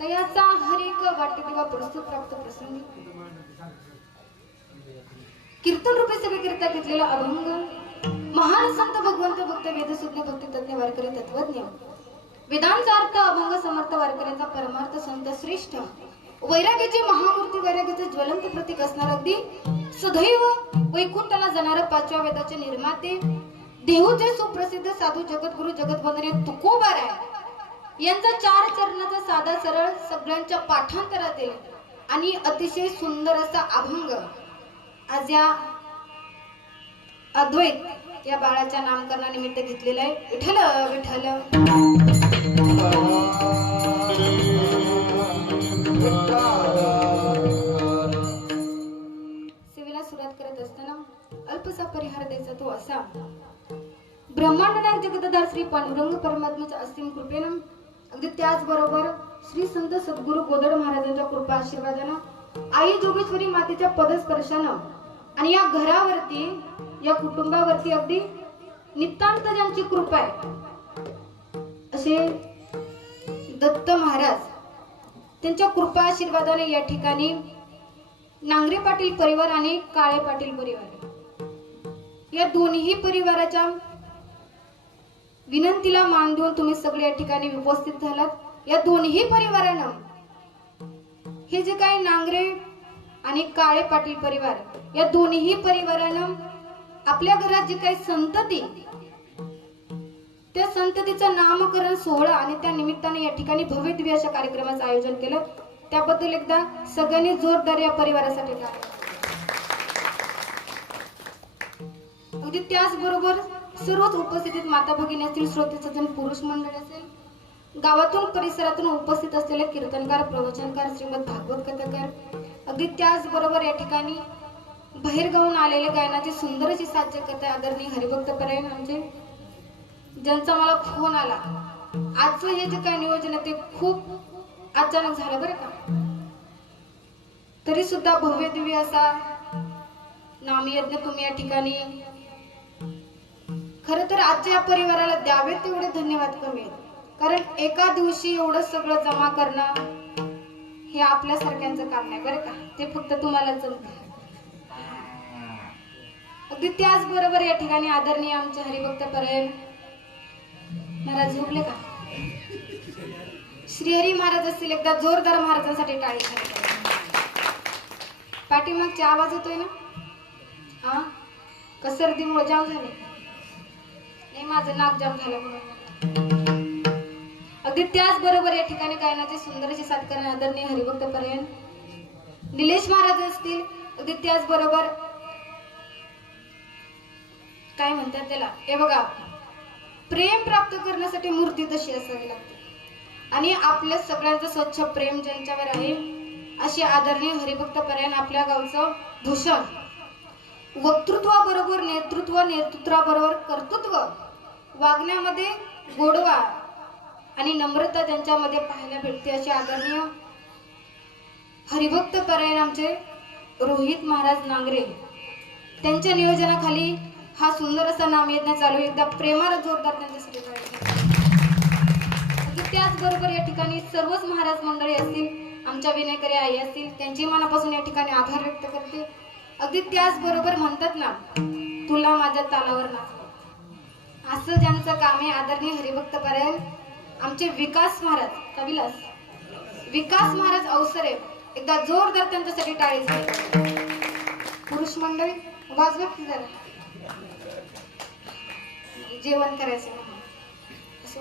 तयाचा हरिक वाटे देवा पुरस्कार प्राप्त प्रसंगी कीर्तन रूपे सेवेकरिता घेतलेला अभंग महान संत भगवंत भक्त वेदसूज्ञ भक्ती तज्ञ वारकरी तत्वज्ञ वेदांचा अर्थ अभंग समर्थ वारकऱ्यांचा परमार्थ संत श्रेष्ठ वैराग्याची महामूर्ती वैराग्याचे ज्वलंत प्रतीक असणार अगदी सदैव वैकुंठाला जाणारे पाचव्या वेदाचे निर्माते देहूचे सुप्रसिद्ध साधू जगद्गुरु जगतवंदनीय तुकोबाराय यांचा 4 चरणाचा साधा सरळ सगळ्यांच्या पाठांतरातील आणि अतिशय सुंदर असा अभंग आज या अद्वैत या बाळाच्या नामकरणानिमित्त घेतलेला आहे. विठ्ठल विठ्ठल सेवेला सुरुवात करत असताना अल्पसा परिहार द्यायचा तो असा. ब्रह्मांडनायक जगदधार श्री पांडुरंग परमात्म्याच्या असीम कृपेनं अगदी त्याचबरोबर श्री संत सद्गुरु गोदड महाराजांच्या कृपा आशीर्वादानं आई जोगेश्वरी मातेच्या पदस्पर्शानं आणि या घरावरती या कुटुंबावरती अगदी नितांत ज्यांची कृपा आहे असे दत्त महाराज त्यांच्या कृपा आशीर्वादाने या ठिकाणी नांगरे पाटील परिवार आणि काळे पाटील परिवार या दोन्ही परिवाराच्या विनंतीला मान देऊन तुम्ही सगळे या ठिकाणी उपस्थित झालात. या दोन्ही परिवारानं हे जे काही नांगरे आणि काळे पाटील परिवार या दोन्ही परिवारानं आपल्या घरात जे काही संतती त्या संततीचं नामकरण सोहळा आणि त्या निमित्ताने या ठिकाणी भव्य दिव्य अशा कार्यक्रमाचं आयोजन केलं. त्याबद्दल एकदा सगळ्यांनी जोरदार या परिवारासाठी टाकलं. अगदी त्याचबरोबर सर्वच उपस्थित माता भगिनी असतील, श्रोते सज्जन पुरुष मंडळ असेल, गावातून परिसरातून उपस्थित असलेले कीर्तनकार प्रवचनकार श्रीमद भागवत कथाकार अगदी त्याचबरोबर या ठिकाणी बाहेरगावून आलेले गायनाची सुंदर अशी साध्य कथा आदरणीय हरिभक्त परायण आमचे ज्यांचा मला फोन आला. आजचं हे जे काही नियोजन आहे ते खूप अचानक झालं बरं का. तरी सुद्धा भव्य दिव्य असा नामयज्ञ तुम्ही या ठिकाणी खर तर आजच्या या परिवाराला द्यावे तेवढे धन्यवाद कमी आहेत. कारण एका दिवशी एवढं सगळं जमा करणं हे आपल्यासारख्यांचं काम नाही बरं का. ते फक्त तुम्हाला जमतं. अगदी त्याचबरोबर या ठिकाणी आदरणीय आमचे हरिभक्त परायण महाराज झोपले का? श्रीहरी महाराज असतील. एकदा जोरदार महाराजांसाठी टाळी. पाठीमागचे आवाज येतोय ना? हा कसर्दीमुळे जाम झाले. नाही माझं नाक जाम झालं म्हणून. अगदी त्याचबरोबर या ठिकाणी गायनाचे सुंदर असे साथ करणारे आदरणीय हरिभक्त परायण निलेश महाराज असतील. अगदी त्याचबरोबर काय म्हणतात त्याला हे बघा प्रेम प्राप्त करण्यासाठी मूर्ती तशी असावी लागते आणि आपल्या सगळ्यांचं स्वच्छ प्रेम ज्यांच्यावर आहे अशी आदरणीय हरिभक्त परायण आपल्या गावचं भूषण. वक्तृत्वाबरोबर नेतृत्व, नेतृत्वाबरोबर कर्तृत्व, वागण्यामध्ये गोडवा आणि नम्रता ज्यांच्यामध्ये पाहायला भेटते असे आदरणीय हरिभक्त परायण आमचे रोहित महाराज नांगरे त्यांच्या नियोजनाखाली हा सुंदर असा नामयज्ञ चालू. एकदा प्रेमाला जोरदार त्यांच्यासाठी त्याचबरोबर या ठिकाणी सर्वच महाराज मंडळी असतील, आमच्या विनयकरी आई असतील, त्यांची मनापासून या ठिकाणी आभार व्यक्त करते. अगदी त्याचबरोबर म्हणतात ना तुला माझ्या तालावर नाचलं असं ज्यांचं काम आहे आदरणीय हरिभक्त परायण आमचे विकास महाराज कविलास विकास महाराज अवसरे. एकदा जोरदार त्यांच्यासाठी टाळी झाली. पुरुष मंडळी वाजवत जरा जेवण करायचं असो.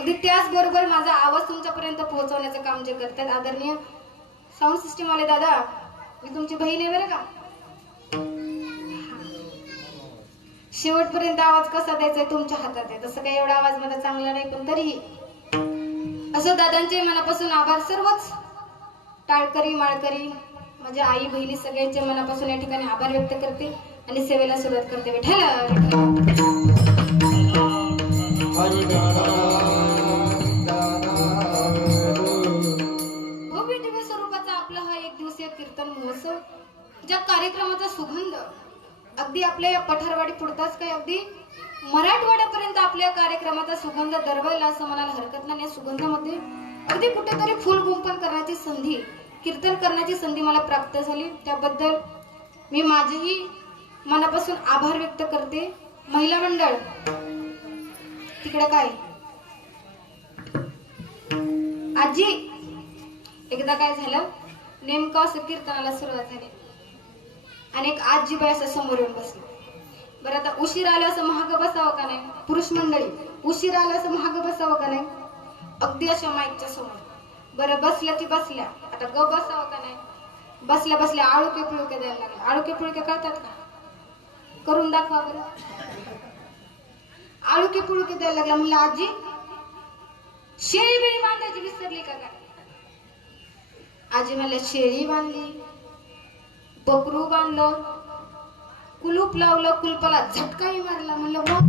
अगदी त्याचबरोबर माझा आवाज तुमच्यापर्यंत पोहोचवण्याचं काम जे करतात आदरणीय साऊंड सिस्टीम वाले दादा, मी तुमची बहीण आहे बरं का. शेवटपर्यंत आवाज कसा द्यायचा तुमच्या हातात आहे. तसं काही एवढा आवाज माझा चांगला नाही, पण तरीही असं दादांचे मनापासून आभार. सर्वच टाळकरी माळकरी माझ्या आई बहिणी सगळ्यांच्या मनापासून या ठिकाणी आभार व्यक्त करते आणि सेवेला सुरुवात करते. विठ्ठल भव्य दिव्य स्वरूपाचा आपला हा एक दिवसीय कीर्तन महोत्सव, ज्या कार्यक्रमाचा सुगंध अगदी आपल्या या पठारवाडी पुरताच काय अगदी मराठवाड्यापर्यंत आपल्या कार्यक्रमाचा सुगंध दरवळला असं म्हणायला हरकत नाही. या सुगंधामध्ये अगदी कुठेतरी फुलगुंफन करण्याची संधी, कीर्तन करण्याची संधी मला प्राप्त झाली. त्याबद्दल मी माझेही मनापासून आभार व्यक्त करते. महिला मंडळ तिकडे काय आजी, एकदा काय झालं, नेमकं असं कीर्तनाला सुरुवात झाली आणि एक आजीबाई असं समोर येऊन बसली. बरं आता उशीर आला असं महाग बसावं का नाही. पुरुष मंडळी उशीर आला असं महाग बसावं का नाही. अगदी अशा माईकच्या समोर. बरं बसल्या ती बसल्या, आता ग बसावं का नाही. बसल्या बसल्या आळुके पिळुके द्यायला लागले. आळुके पिळुके कळतात का, करून दाखवा बरं. आळुके पिळुके द्यायला लागला. म्हणलं आजी शेळी बिळी बांधायची विसरली का काय. आजी म्हणल्या शेळी बांधली, बकरू बांधलं, कुलूप लावलं, कुलपाला झटकाही मारला. म्हणलं मग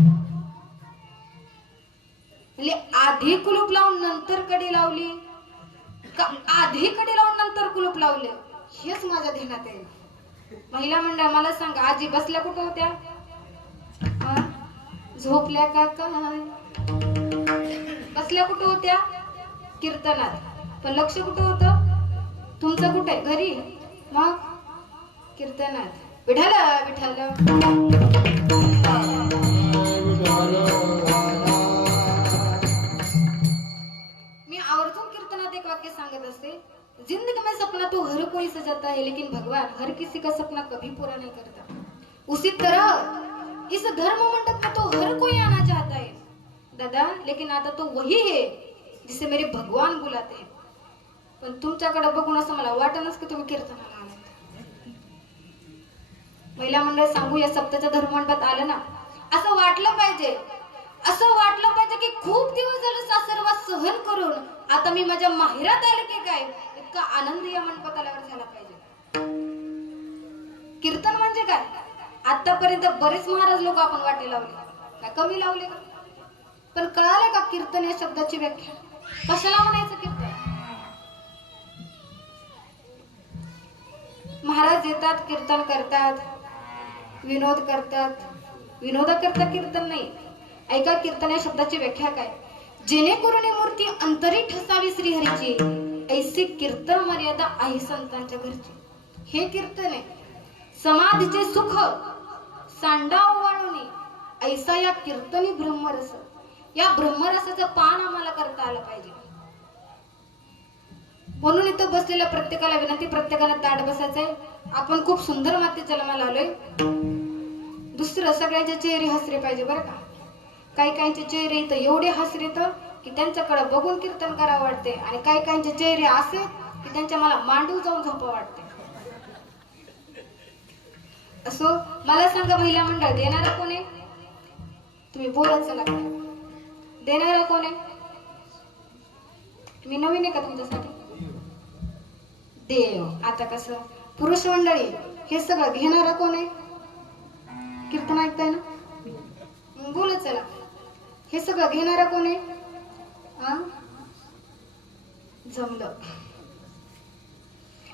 म्हणजे आधी कुलूप लावून नंतर कडी लावली का आधी कडी लावून नंतर कुलूप लावले, हेच माझ्या ध्यानात आहे. महिला मंडळ मला सांगा, आजी बसल्या कुठं होत्या, झोपल्या का काय. बसल्या कुठं होत्या, कीर्तनात. पण लक्ष कुठं होतं तुमचं, कुठे घरी, मग कीर्तनात. विठ्ठल विठ्ठल. मी आवर्जून कीर्तनात एक वाक्य सांगत असते, जिंदगी में सपना तो हर कोई सजाता है, लेकिन भगवान हर किसी का सपना कभी पूरा नहीं करता. उसी तरह इस धर्म मंडप में तो हर कोई आना चाहता है दादा, लेकिन आता तो वही है जिसे मेरे भगवान बुलाते हैं. पण तुमच्याकडे बघून असं मला वाटणच की तुम्ही कीर्तनाला आलात. महिला मंडळ सांगू, या सप्ताच्या धर्ममंडपात आलं ना, असं वाटलं पाहिजे, असं वाटलं पाहिजे की खूप दिवस झालं सासरवास सहन करून आता मी माझ्या माहेरात आले की काय, इतका आनंद या मंडपात आल्यावर झाला पाहिजे. कीर्तन म्हणजे काय, आतापर्यंत बरेच महाराज लोक आपण वाटे लावले, काय कमी लावले का. पण कळाले का कीर्तन या शब्दाची व्याख्या, कशाला म्हणायचं कीर्तन. महाराज येतात, कीर्तन करतात, विनोद करतात. विनोदाकरता कीर्तन नाही. ऐका कीर्तन या शब्दाची व्याख्या काय, जेणेकरून मूर्ती अंतरी ठसावी श्रीहरीची, ऐसी कीर्तन मर्यादा आहे संतांच्या घरची. हे कीर्तन आहे. समाधीचे सुख सांडा ओवाळूनी ऐसा या कीर्तनी ब्रह्मरस. या ब्रह्मरसाचं पान आम्हाला करता आलं पाहिजे. म्हणून इथं बसलेल्या प्रत्येकाला विनंती, प्रत्येकाला ताट बसायचंय. आपण खूप सुंदर माती जन्माला आलोय. दुसरं सगळ्यांचे चेहरे हसरे पाहिजे बरं का. काही काहींचे चेहरे इथं एवढे हसरे तर की त्यांच्याकडे बघून कीर्तन करावं वाटते, आणि काही काहींचे चेहरे असे की त्यांच्या मला मांडू जाऊन झोपावं वाटते. असो, मला सांगा महिला मंडळ देणारा कोण आहे, तुम्ही बोलायचं लागतं. देणारा कोण आहे, मी नवीन आहे का तुमच्यासाठी. देव. आता कसं पुरुष मंडळी हे सगळं घेणारा कोण आहे, कीर्तन ऐकताय ना, बोलत चला. हे सगळं घेणारा कोण आहे, जमलं.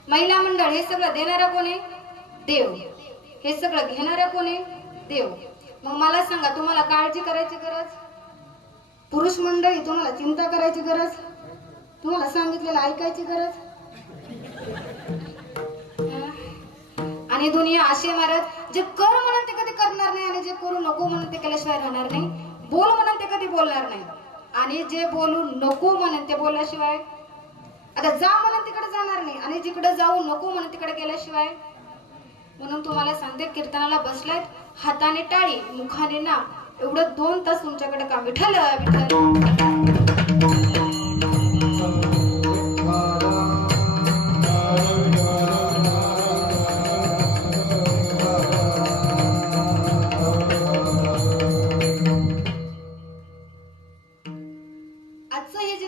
महिला मंडळ हे सगळं देणारा कोण आहे, देव. हे सगळं घेणारा कोण आहे, देव. मग मला सांगा, तुम्हाला काळजी करायची गरज, पुरुष मंडळी तुम्हाला चिंता करायची गरज, तुम्हाला सांगितलेलं ऐकायची गरज. आणि दुनिया असे महाराज, जे कर म्हणून ते कधी करणार नाही, आणि जे करू नको म्हणून ते केल्याशिवाय राहणार नाही. बोल म्हणून ते कधी बोलणार नाही, आणि जे बोलू नको म्हणून ते बोलल्याशिवाय, आता जा म्हणून तिकडे जाणार नाही, आणि जिकडे जाऊ नको म्हणून तिकडे गेल्याशिवाय. म्हणून तुम्हाला सांगते, कीर्तनाला बसलायत, हाताने टाळी मुखाने नाम, एवढं 2 तास तुमच्याकडे काम. विठ्ठल विठ्ठल.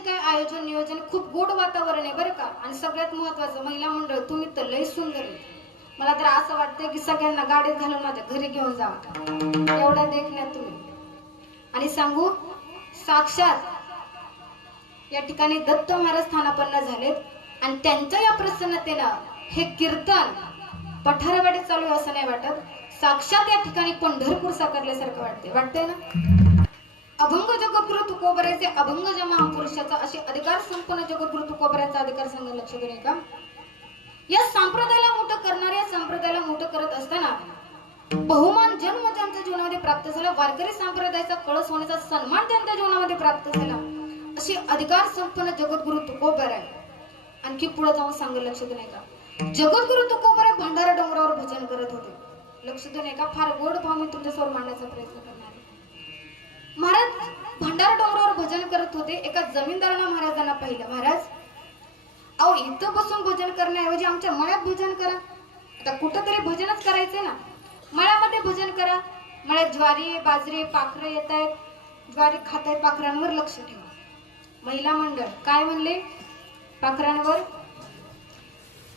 काय आयोजन नियोजन खूप गोड वातावरण आहे बरं का. आणि सगळ्यात महत्वाचं महिला मंडळ तुम्ही तर लय सुंदर आहे. मला तर असं वाटतंय की सगळ्यांना गाडीत घालून माझ्या घरी घेऊन जावा एवढ्या देखण्यात तुम्ही. आणि सांगू साक्षात या ठिकाणी दत्त महाराज स्थानापन्न झालेत आणि त्यांच्या या प्रसन्नतेनं हे कीर्तन पठारवाडीत चालू आहे असं नाही वाटत. साक्षात या ठिकाणी पंढरपूर साकारल्यासारखं वाटतंय ना. अभंग जगद्गुरु तुकोबराचे अभंग ज्या महापुरुषाचा असे अधिकार संपन्न जगद्गुरु तुकोबराचा अधिकार संघ लक्ष देणे का. या संप्रदायाला मोठं करणाऱ्या संप्रदायाला मोठं करत असताना बहुमान जन्म त्यांच्या जीवनामध्ये प्राप्त झाला. वारकरी संप्रदायाचा कळस होण्याचा सन्मान त्यांच्या जीवनामध्ये प्राप्त झाला. असे अधिकार संपन्न जगद्गुरु तुकोबर आहे. आणखी पुढे जाऊन सांग लक्ष देणे का. जगद्गुरु तुकोबर भंडारा डोंगरावर भजन करत होते. लक्ष देणे का. फार गोड भाव मी तुमच्यासमोर मांडण्याचा प्रयत्न करणार. महाराज भंडारा डोंगरावर भजन करत होते. एका जमीनदारानं महाराजांना पाहिलं. महाराज अहो इथं बसून भजन करण्याऐवजी आमच्या मळ्यात भजन करा. आता कुठंतरी भजनच करायचंय ना. मळ्यामध्ये भजन करा. मळ्यात ज्वारी बाजरी पाखरं येत आहेत. ज्वारी खात आहेत. पाखरांवर लक्ष ठेवा. महिला मंडळ काय म्हणले पाखरांवर.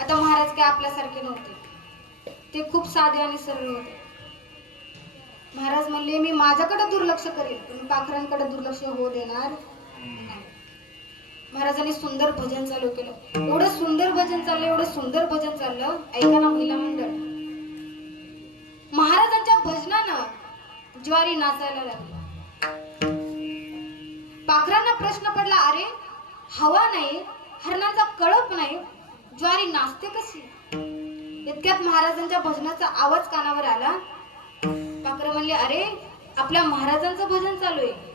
आता महाराज काय आपल्यासारखे नव्हते. ते खूप साधे आणि सरळ होते. महाराज म्हणले मी माझ्याकडे दुर्लक्ष करेल पण पाखरांकडे दुर्लक्ष होऊ देणार नाही. महाराजांनी सुंदर भजन चालू केलं. एवढं सुंदर भजन चाललं एवढं सुंदर भजन चाललं. ऐका ना महिला मंडळ. महाराजांच्या भजनानं ज्वारी नाचायला लागली. पाखरांना प्रश्न पडला अरे हवा नाही हरणाचा कळप नाही ज्वारी नाचते कशी. इतक्यात महाराजांच्या भजनाचा आवाज कानावर आला. पाखरं म्हणले अरे आपल्या महाराजांचं भजन चालू आहे.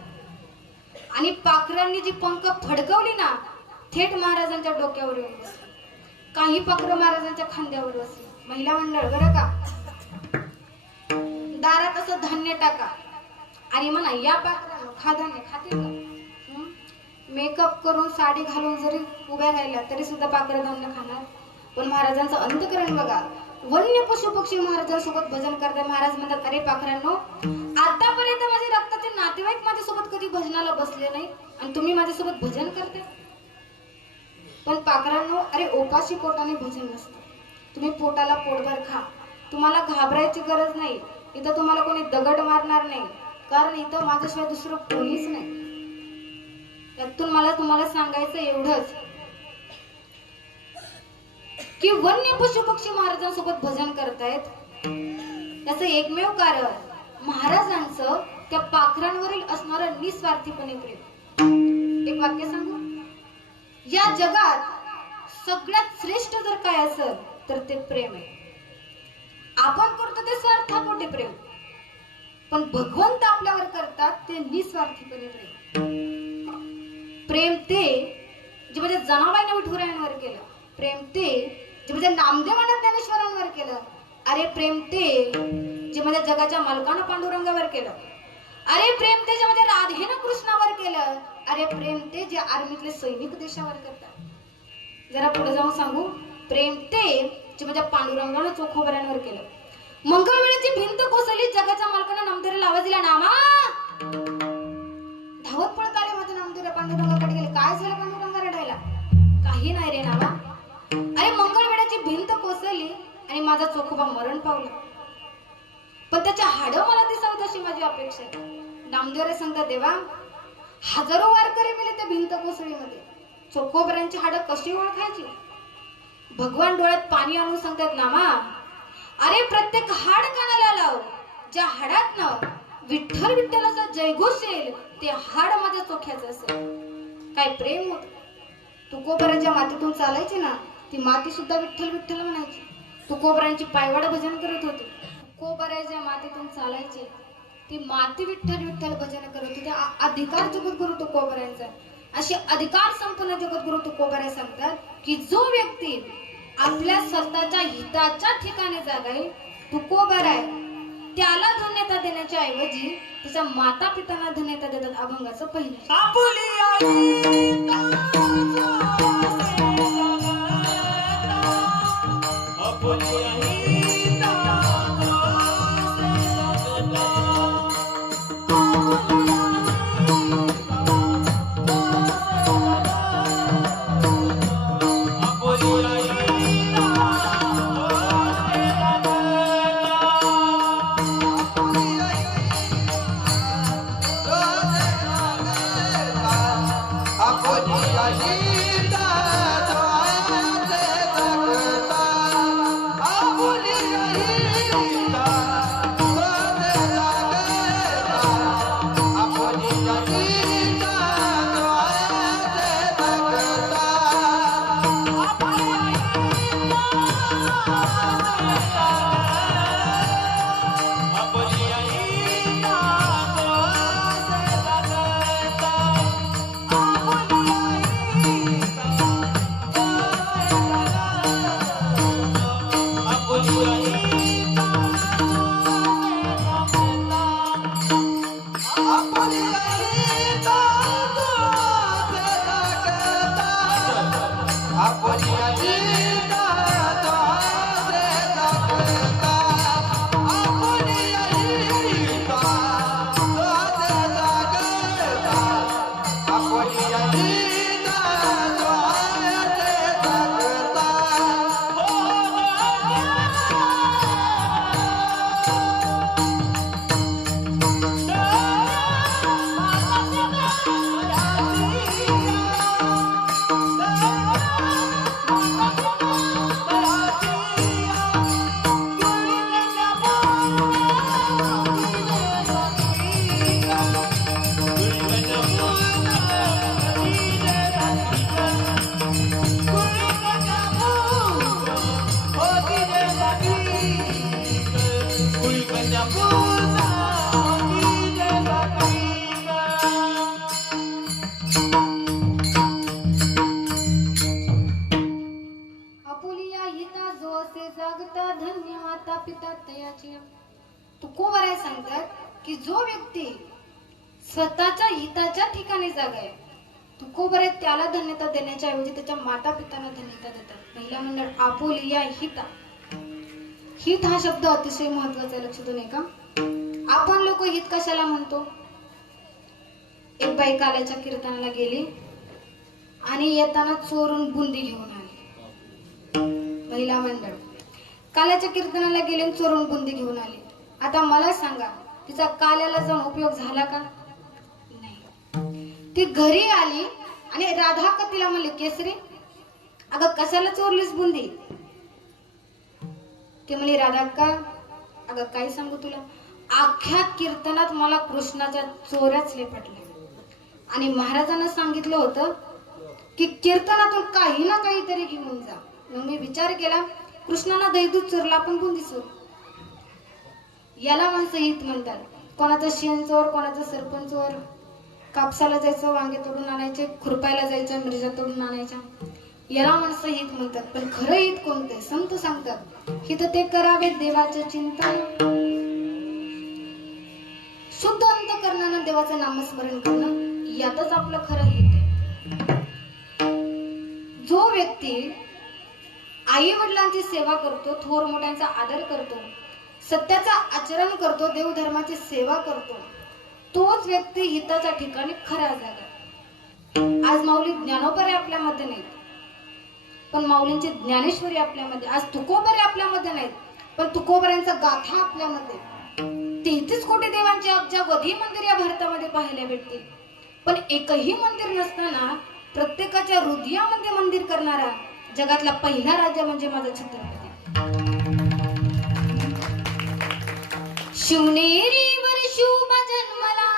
आणि पाखरांनी जी पंख फडकवली ना थेट महाराजांच्या डोक्यावर येऊन बसली. काही पाखरं महाराजांच्या खांद्यावर बसली. महिला मंडळ बरं का. दारात असं धान्य टाका आणि म्हणा या पाखरांनो खा धान्य खातील का. मेकअप करून साडी घालून जरी उभ्या राहिल्या तरी सुद्धा पाखरं धान्य खाणार. पण महाराजांचं अंतकरण बघा. वन्य पशु पक्षी महाराजांसोबत भजन करतात. महाराज म्हणतात अरे पाखरांनो आतापर्यंत माझे रक्ताचे नातेवाईक माझ्यासोबत कधी भजनाला बसले नाही आणि तुम्ही माझ्यासोबत भजन करते. पण पाखरांनो अरे उपाशी पोटाने भजन नसतं. तुम्ही पोटाला पोटभर खा. तुम्हाला घाबरायची गरज नाही. इथं तुम्हाला कोणी दगड मारणार नाही. कारण इथं माझ्याशिवाय दुसरं कोणीच नाही. यातून मला तुम्हाला सांगायचं एवढंच की वन्य पशु पक्षी महाराजांसोबत भजन करतायत. त्याचं एकमेव कारण महाराजांचं त्या पाखरांवरील असणारं निस्वार्थीपणे प्रेम. एक वाक्य सांगू. या जगात सगळ्यात श्रेष्ठ जर काय असेल तर ते प्रेम आहे. आपण करतो ते स्वार्थापोटी प्रेम पण भगवंत आपल्यावर करतात ते निस्वार्थीपणे प्रेम. प्रेम ते जे म्हणजे जनाबाईंना विठुरायांवर केलं. प्रेम ते जे म्हणजे नामदेवांना ज्ञानेश्वरांवर केलं. अरे प्रेम ते जे म्हणजे जगाच्या मालकानं पांडुरंगावर केलं. अरे प्रेम ते जे म्हणजे राधेनं कृष्णावर केलं. अरे प्रेम ते जे आर्मीतले सैनिक देशावर करतात. जरा पुढे जाऊन सांगू. प्रेम ते जे म्हणजे पांडुरंगानं चोखोबऱ्यांवर केलं. मंगळवेळेची भिंत कोसळली. जगाच्या मालकानं नामदेवाला आवाज दिला नामा. धावत पळत आले माझ्या नामदेव पांडुरंगाकडे गेले. काय झालं पांडुरंगा रडायला. काही नाही रे नामा. अरे मंगळवेळेची भिंत कोसळली आणि माझा चोखोबा मरण पावला. पण त्याच्या हाडं मला दिसावं अशी माझी अपेक्षा आहे. नामदेव सांगतात देवा हजारो वारकरी मेले त्या भिंत कोसळीमध्ये. चोखोबऱ्यांची हाडं कशी ओळखायची. भगवान डोळ्यात पाणी आणून सांगतात नामा अरे प्रत्येक हाड कानाला लाव. ज्या हाडातनं विठ्ठल विठ्ठलाचा जयघोष येईल ते हाड माझ्या चोख्याचं असेल. काय प्रेम होत. तुकोबराच्या मातीतून चालायची ना ती माती सुद्धा विठ्ठल विठ्ठल म्हणायची. तुकोबरांची पायवाड भजन करत होती. तुकोबराच्या मातीतून चालायची ती माती विठ्ठल विठ्ठल भजन करत होती. अधिकार जगद्गुरु तुकोबरांचा. असे अधिकार संपन्न जगद्गुरु तुकोबरा सांगतात की जो व्यक्ती आपल्या स्वतःच्या हिताच्या ठिकाणी जागाय तुकोबरा आहे त्याला धन्यता देण्याच्या ऐवजी त्याच्या माता पितांना धन्यता देतात. अभंगाचं पहिलं. आपुलिया हिता जो असे जागता धन्य माता पिता तयाची. तुकोबराय सांगतात की जो व्यक्ती स्वतःच्या हिताच्या ठिकाणी जागाय तुकोबराय त्याला धन्यता देण्याच्या ऐवजी त्याच्या माता पितांना धन्यता देतात. महिला मंडळ आपुलिया हिता. हित हा शब्द अतिशय महत्वाचा आहे, लक्षात नाही का? आपण लोक हित कशाला म्हणतो? एक बाई काल्याच्या कीर्तनाला गेली आणि येताना चोरून बुंदी घेऊन आली. महिला मंडळ काल्याच्या कीर्तनाला गेली आणि चोरून बुंदी घेऊन आली. आता मला सांगा तिचा काल्याला जाऊन उपयोग झाला का? नाही. ती घरी आली आणि राधा का तिला म्हणली, केसरी अगं कशाला चोरलीस बुंदी? ती म्हणली, राधा का अगं काय सांगू तुला, अख्ख्या कीर्तनात मला कृष्णाच्या चोऱ्याच लेपटल्या आणि महाराजांना सांगितलं होतं की कीर्तनातून काही ना काहीतरी घेऊन जा. मग मी विचार केला, कृष्णाला दैदूत चोरला पण बुंदी चोर. याला माणसं हित म्हणतात. कोणाचं शेण चोर, कोणाचं सरपंच चोर. कापसाला जायचं, वांगे तोडून आणायचे, खुरपायला जायचं, मिरच्या तोडून आणायच्या. याला माणसं हित म्हणतात. पण खरं हित कोणते? संत सांगतात, हित ते करावे देवाचे चिंतन, शुद्ध अंतकरणानं देवाचं नामस्मरण करणं, यातच आपलं खरं हित आहे. जो व्यक्ती आई वडिलांची सेवा करतो, थोर मोठ्यांचा आदर करतो, सत्याचा आचरण करतो, देवधर्माची सेवा करतो, तोच व्यक्ती हिताच्या ठिकाणी खरा जागा. आज माऊली ज्ञानोबरे आपल्यामध्ये नाहीत, पण माऊलींची ज्ञानेश्वरी आपल्यामध्ये. आज तुकोबरे आपल्यामध्ये नाहीत, पण तुकोबऱ्यांचा गाथा आपल्यामध्ये. 33 कोटी देवांची अब्जावधी मंदिर या भारतामध्ये पाहायला भेटते, पण एकही मंदिर नसताना प्रत्येकाच्या हृदयामध्ये मंदिर करणारा जगातला पहिला राजा म्हणजे माझा छत्रपती. शिवनेरीवर शुभ जन्मला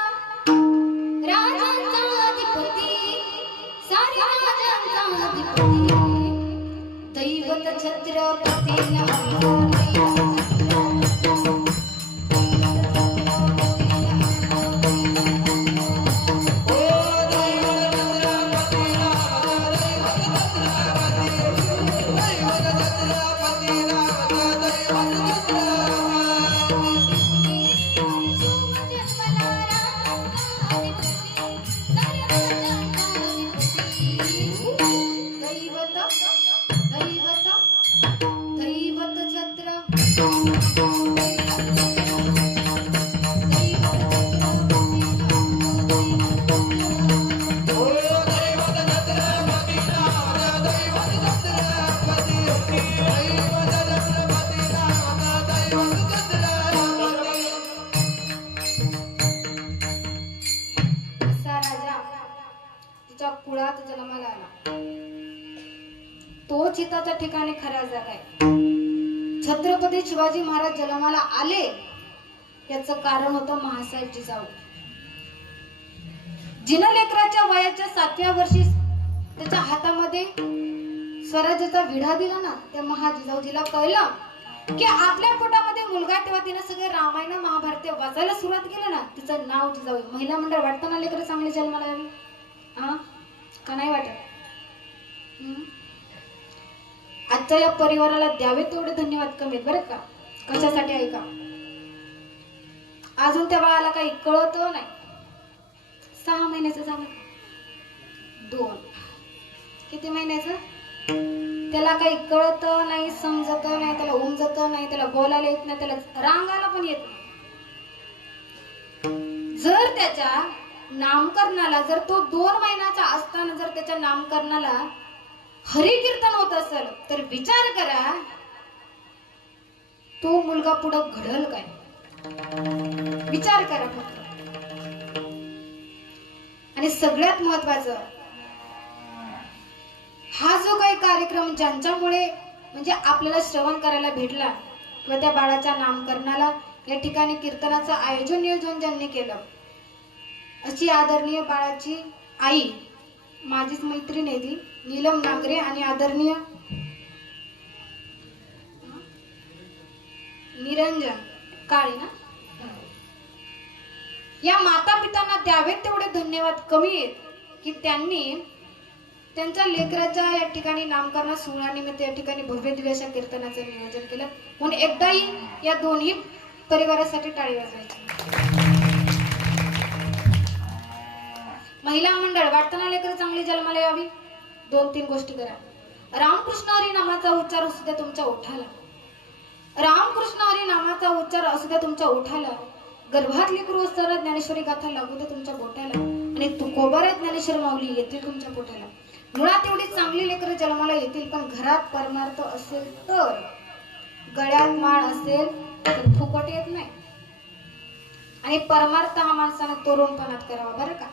राजांचा अधिपती, साऱ्या राजांचा अधिपती, दैवत छत्रपती नमः. कुळात जन्माला आला तो चिताच्या ठिकाणी खरा जागा आहे. छत्रपती शिवाजी महाराज जन्माला आले याचं कारण होतं महासाहेब जिजाऊ. जिनलेकराच्या वयाच्या 7व्या वर्षी त्याच्या हातामध्ये स्वराज्याचा विडा दिला ना, त्या महाजिजाऊजीला कळलं की आपल्या पोटामध्ये मुलगा, तेव्हा तिने सगळे रामायण महाभारत वाचायला सुरुवात केली ना, तिचं नाव जिजाऊ. महिला मंडळ वाटतं ना लेकरं चांगली जन्माला यावी? का नाही वाटत? आजच्या या परिवाराला द्यावे तेवढे धन्यवाद कमी आहेत बरं का. कशासाठी ऐका, अजून त्या बाळाला काही कळत नाही. 6 महिन्याचं झालं, 2 किती महिन्याचं त्याला काही कळत नाही, समजत नाही, त्याला उमजत नाही, त्याला बोलायला येत नाही, त्याला रांगायला पण येत नाही. जर त्याच्या नामकरणाला, जर तो 2 महिन्याचा असताना जर त्याच्या नामकरणाला हरी कीर्तन होत असेल तर विचार करा तो मुलगा पुढं घडल काय. विचार करा फक्त. आणि सगळ्यात महत्वाचं, हा जो काही कार्यक्रम ज्यांच्यामुळे म्हणजे आपल्याला श्रवण करायला भेटला किंवा त्या बाळाच्या नामकरणाला या ठिकाणी कीर्तनाचं आयोजन नियोजन ज्यांनी केलं, अशी आदरणीय बाळाची आई, माझीच मैत्रीण आहे ती, नीलम नागरे, आणि आदरणीय निरंजन काळे ना, या माता पितांना द्यावेत तेवढे धन्यवाद कमी आहेत की त्यांनी त्यांच्या लेकराच्या या ठिकाणी नामकरण सोहळ्यानिमित्त या ठिकाणी भव्य दिव्य अशा कीर्तनाचं नियोजन केलं. म्हणून एकदाही या दोन्ही परिवारासाठी टाळी वाजवायची. महिला मंडळ, वाटताना लेकर चांगली जन्माला यावी, 2-3 गोष्टी करा. रामकृष्ण हरी नामाचा उच्चार असू द्या तुमच्या ओठाला. रामकृष्ण हरी नामाचा उच्चार असू द्या तुमच्या ओठाला. गर्भात लेकरू असताना ज्ञानेश्वरी गाथा लागू द्या तुमच्या बोटाला. आणि तुकोबारे ज्ञानेश्वर माऊली येतील तुमच्या पोटाला. मुळात एवढी चांगली लेकरं जन्माला येतील, पण घरात परमार्थ असेल तर, गळ्यात माळ असेल तर फुकट येत नाही. आणि परमार्थ हा माणसानं तरुणपणात करावा बरं का.